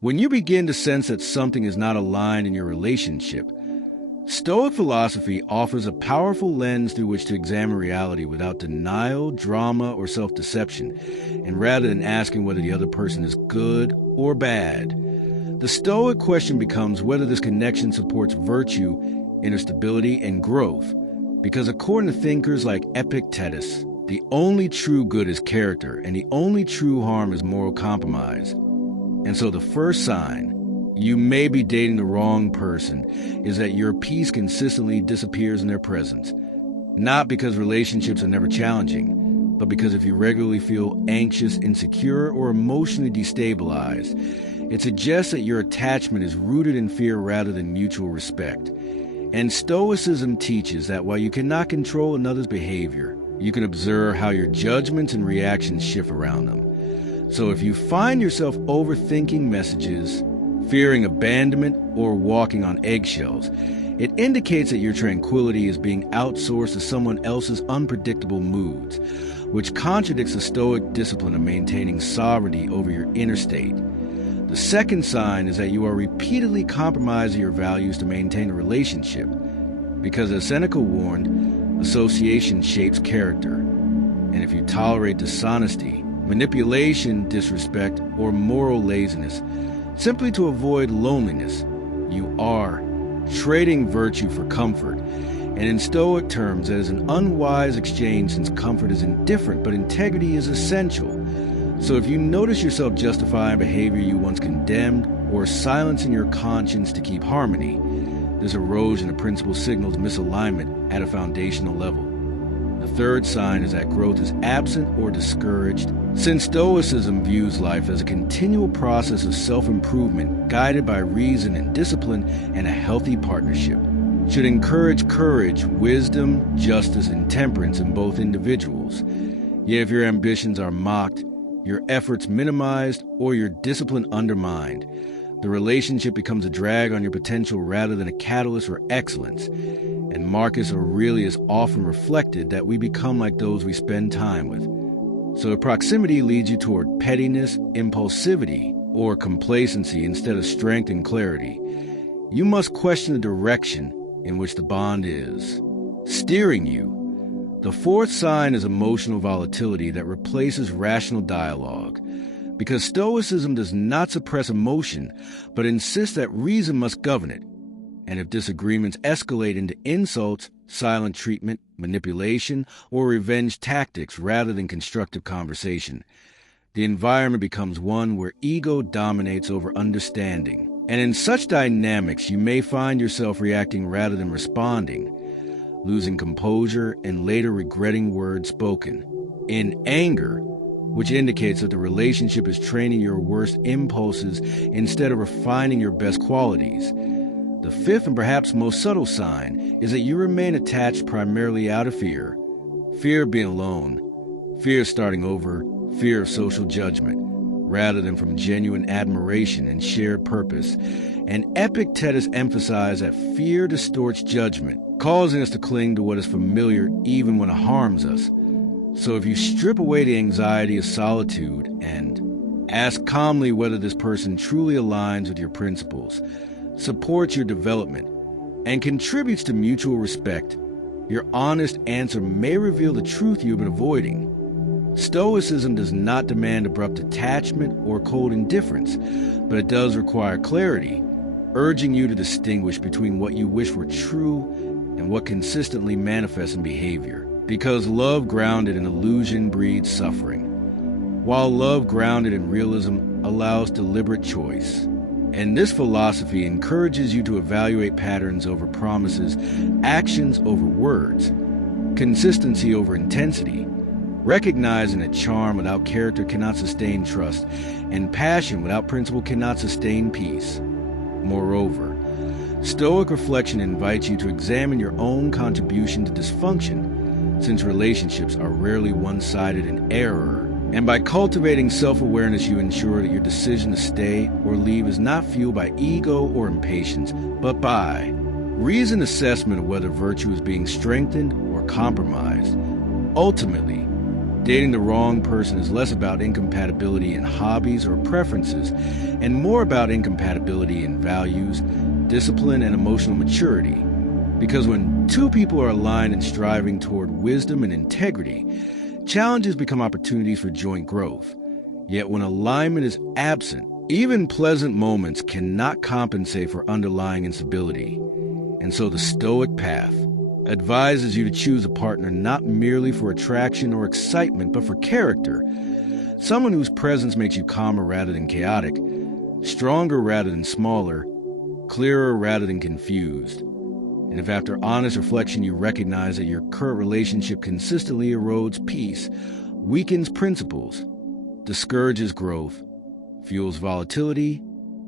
When you begin to sense that something is not aligned in your relationship, Stoic philosophy offers a powerful lens through which to examine reality without denial, drama, or self-deception, and rather than asking whether the other person is good or bad. The Stoic question becomes whether this connection supports virtue, inner stability, and growth, because according to thinkers like Epictetus, the only true good is character, and the only true harm is moral compromise. And so the first sign you may be dating the wrong person is that your peace consistently disappears in their presence. Not because relationships are never challenging, but because if you regularly feel anxious, insecure, or emotionally destabilized, it suggests that your attachment is rooted in fear rather than mutual respect. And Stoicism teaches that while you cannot control another's behavior, you can observe how your judgments and reactions shift around them. So if you find yourself overthinking messages, fearing abandonment, or walking on eggshells, it indicates that your tranquility is being outsourced to someone else's unpredictable moods, which contradicts the Stoic discipline of maintaining sovereignty over your inner state. The second sign is that you are repeatedly compromising your values to maintain a relationship, because as Seneca warned, association shapes character. And if you tolerate dishonesty, manipulation, disrespect, or moral laziness, simply to avoid loneliness, you are trading virtue for comfort. And in Stoic terms, that is an unwise exchange since comfort is indifferent, but integrity is essential. So if you notice yourself justifying behavior you once condemned or silencing your conscience to keep harmony, this erosion of principle signals misalignment at a foundational level. The third sign is that growth is absent or discouraged, since Stoicism views life as a continual process of self-improvement guided by reason and discipline, and a healthy partnership should encourage courage, wisdom, justice, and temperance in both individuals. Yet if your ambitions are mocked, your efforts minimized, or your discipline undermined, the relationship becomes a drag on your potential rather than a catalyst for excellence. And Marcus Aurelius often reflected that we become like those we spend time with. So if proximity leads you toward pettiness, impulsivity, or complacency instead of strength and clarity, you must question the direction in which the bond is steering you. The fourth sign is emotional volatility that replaces rational dialogue, because Stoicism does not suppress emotion, but insists that reason must govern it. And if disagreements escalate into insults, silent treatment, manipulation, or revenge tactics rather than constructive conversation, the environment becomes one where ego dominates over understanding. And in such dynamics, you may find yourself reacting rather than responding, losing composure and later regretting words spoken. In anger, which indicates that the relationship is training your worst impulses instead of refining your best qualities. The fifth and perhaps most subtle sign is that you remain attached primarily out of fear. Fear of being alone, fear of starting over, fear of social judgment, rather than from genuine admiration and shared purpose. And Epictetus emphasized that fear distorts judgment, causing us to cling to what is familiar even when it harms us. So if you strip away the anxiety of solitude and ask calmly whether this person truly aligns with your principles, supports your development, and contributes to mutual respect, your honest answer may reveal the truth you've been avoiding. Stoicism does not demand abrupt attachment or cold indifference, but it does require clarity, urging you to distinguish between what you wish were true and what consistently manifests in behavior. Because love grounded in illusion breeds suffering, while love grounded in realism allows deliberate choice. And this philosophy encourages you to evaluate patterns over promises, actions over words, consistency over intensity, recognizing that charm without character cannot sustain trust, and passion without principle cannot sustain peace. Moreover, Stoic reflection invites you to examine your own contribution to dysfunction, since relationships are rarely one-sided in error. And by cultivating self-awareness, you ensure that your decision to stay or leave is not fueled by ego or impatience, but by reasoned assessment of whether virtue is being strengthened or compromised. Ultimately, dating the wrong person is less about incompatibility in hobbies or preferences and more about incompatibility in values, discipline, and emotional maturity. Because when two people are aligned and striving toward wisdom and integrity, challenges become opportunities for joint growth. Yet when alignment is absent, even pleasant moments cannot compensate for underlying instability. And so the Stoic path advises you to choose a partner not merely for attraction or excitement, but for character. Someone whose presence makes you calmer rather than chaotic, stronger rather than smaller, clearer rather than confused. And if after honest reflection you recognize that your current relationship consistently erodes peace, weakens principles, discourages growth, fuels volatility,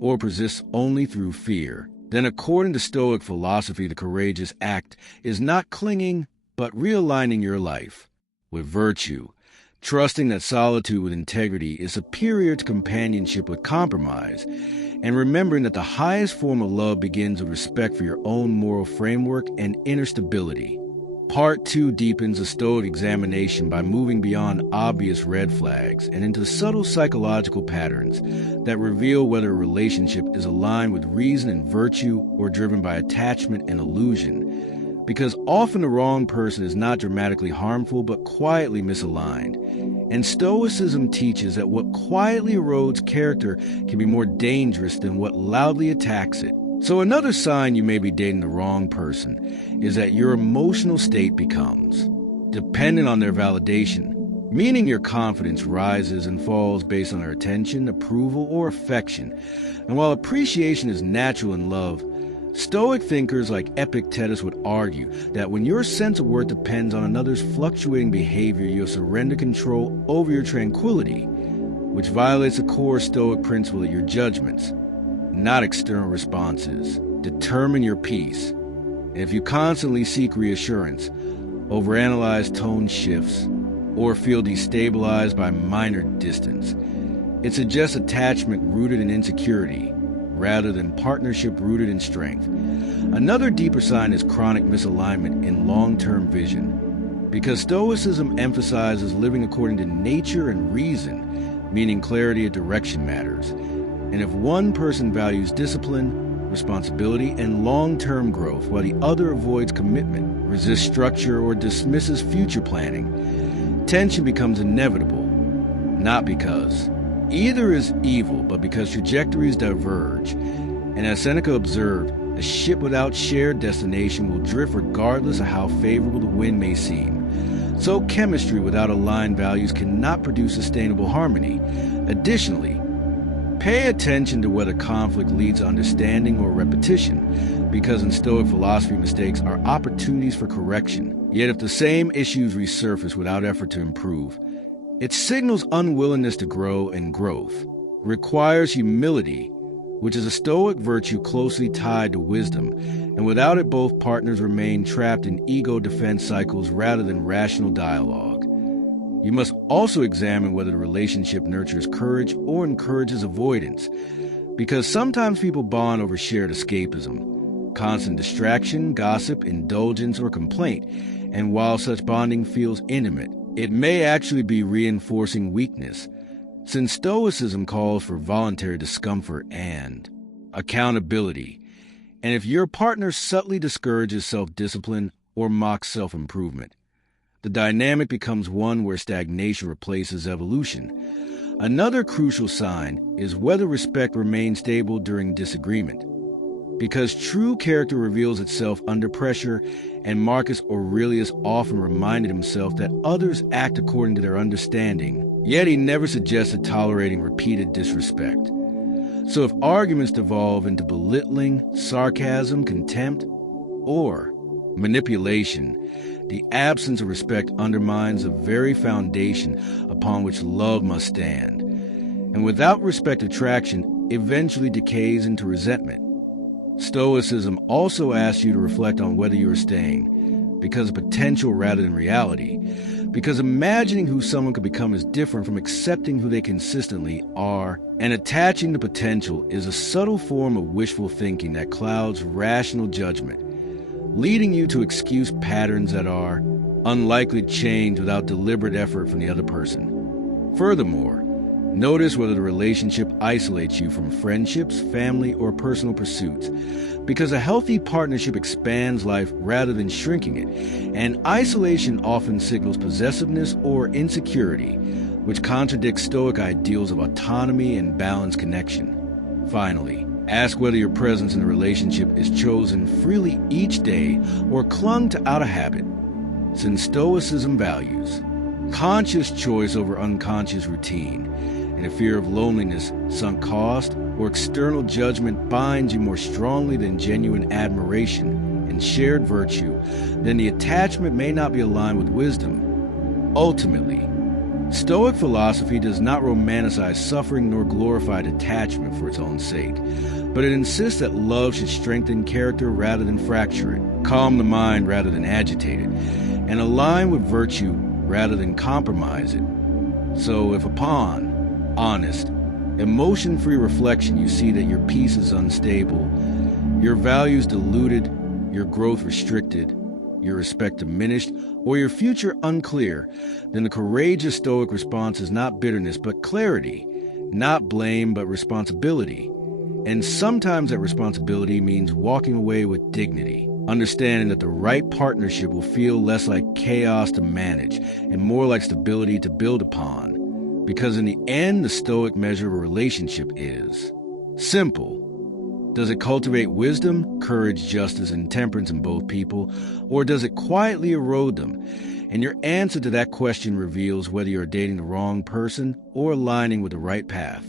or persists only through fear, then according to Stoic philosophy, the courageous act is not clinging, but realigning your life with virtue, trusting that solitude with integrity is superior to companionship with compromise, and remembering that the highest form of love begins with respect for your own moral framework and inner stability. Part 2 deepens the Stoic examination by moving beyond obvious red flags and into subtle psychological patterns that reveal whether a relationship is aligned with reason and virtue or driven by attachment and illusion. Because often the wrong person is not dramatically harmful but quietly misaligned. And Stoicism teaches that what quietly erodes character can be more dangerous than what loudly attacks it. So another sign you may be dating the wrong person is that your emotional state becomes dependent on their validation, meaning your confidence rises and falls based on their attention, approval, or affection. And while appreciation is natural in love, Stoic thinkers like Epictetus would argue that when your sense of worth depends on another's fluctuating behavior, you'll surrender control over your tranquility, which violates the core Stoic principle that your judgments, not external responses, determine your peace. And if you constantly seek reassurance, overanalyze tone shifts, or feel destabilized by minor distance, it suggests attachment rooted in insecurity rather than partnership rooted in strength. Another deeper sign is chronic misalignment in long-term vision, because Stoicism emphasizes living according to nature and reason, meaning clarity of direction matters. And if one person values discipline, responsibility, and long-term growth, while the other avoids commitment, resists structure, or dismisses future planning, tension becomes inevitable, not because either is evil, but because trajectories diverge. And as Seneca observed, a ship without shared destination will drift regardless of how favorable the wind may seem. So chemistry without aligned values cannot produce sustainable harmony. Additionally, pay attention to whether conflict leads to understanding or repetition, because in Stoic philosophy, mistakes are opportunities for correction. Yet if the same issues resurface without effort to improve, it signals unwillingness to grow, and growth requires humility, which is a Stoic virtue closely tied to wisdom, and without it both partners remain trapped in ego defense cycles rather than rational dialogue. You must also examine whether the relationship nurtures courage or encourages avoidance, because sometimes people bond over shared escapism, constant distraction, gossip, indulgence, or complaint, and while such bonding feels intimate, it may actually be reinforcing weakness, since Stoicism calls for voluntary discomfort and accountability. And if your partner subtly discourages self-discipline or mocks self-improvement, the dynamic becomes one where stagnation replaces evolution. Another crucial sign is whether respect remains stable during disagreement, because true character reveals itself under pressure, and Marcus Aurelius often reminded himself that others act according to their understanding, yet he never suggested tolerating repeated disrespect. So if arguments devolve into belittling, sarcasm, contempt, or manipulation, the absence of respect undermines the very foundation upon which love must stand. And without respect, attraction eventually decays into resentment. Stoicism also asks you to reflect on whether you are staying because of potential rather than reality, because imagining who someone could become is different from accepting who they consistently are, and attaching to potential is a subtle form of wishful thinking that clouds rational judgment, leading you to excuse patterns that are unlikely to change without deliberate effort from the other person. Furthermore, notice whether the relationship isolates you from friendships, family, or personal pursuits, because a healthy partnership expands life rather than shrinking it, and isolation often signals possessiveness or insecurity, which contradicts Stoic ideals of autonomy and balanced connection. Finally, ask whether your presence in a relationship is chosen freely each day or clung to out of habit. Since Stoicism values conscious choice over unconscious routine, and a fear of loneliness, sunk cost, or external judgment binds you more strongly than genuine admiration and shared virtue, then the attachment may not be aligned with wisdom. Ultimately, Stoic philosophy does not romanticize suffering nor glorify detachment for its own sake, but it insists that love should strengthen character rather than fracture it, calm the mind rather than agitate it, and align with virtue rather than compromise it. So if upon honest, emotion-free reflection you see that your peace is unstable, your values diluted, your growth restricted, your respect diminished, or your future unclear, then the courageous Stoic response is not bitterness but clarity, not blame but responsibility. And sometimes that responsibility means walking away with dignity, understanding that the right partnership will feel less like chaos to manage and more like stability to build upon. Because in the end, the Stoic measure of a relationship is simple. Does it cultivate wisdom, courage, justice, and temperance in both people, or does it quietly erode them? And your answer to that question reveals whether you're dating the wrong person or aligning with the right path.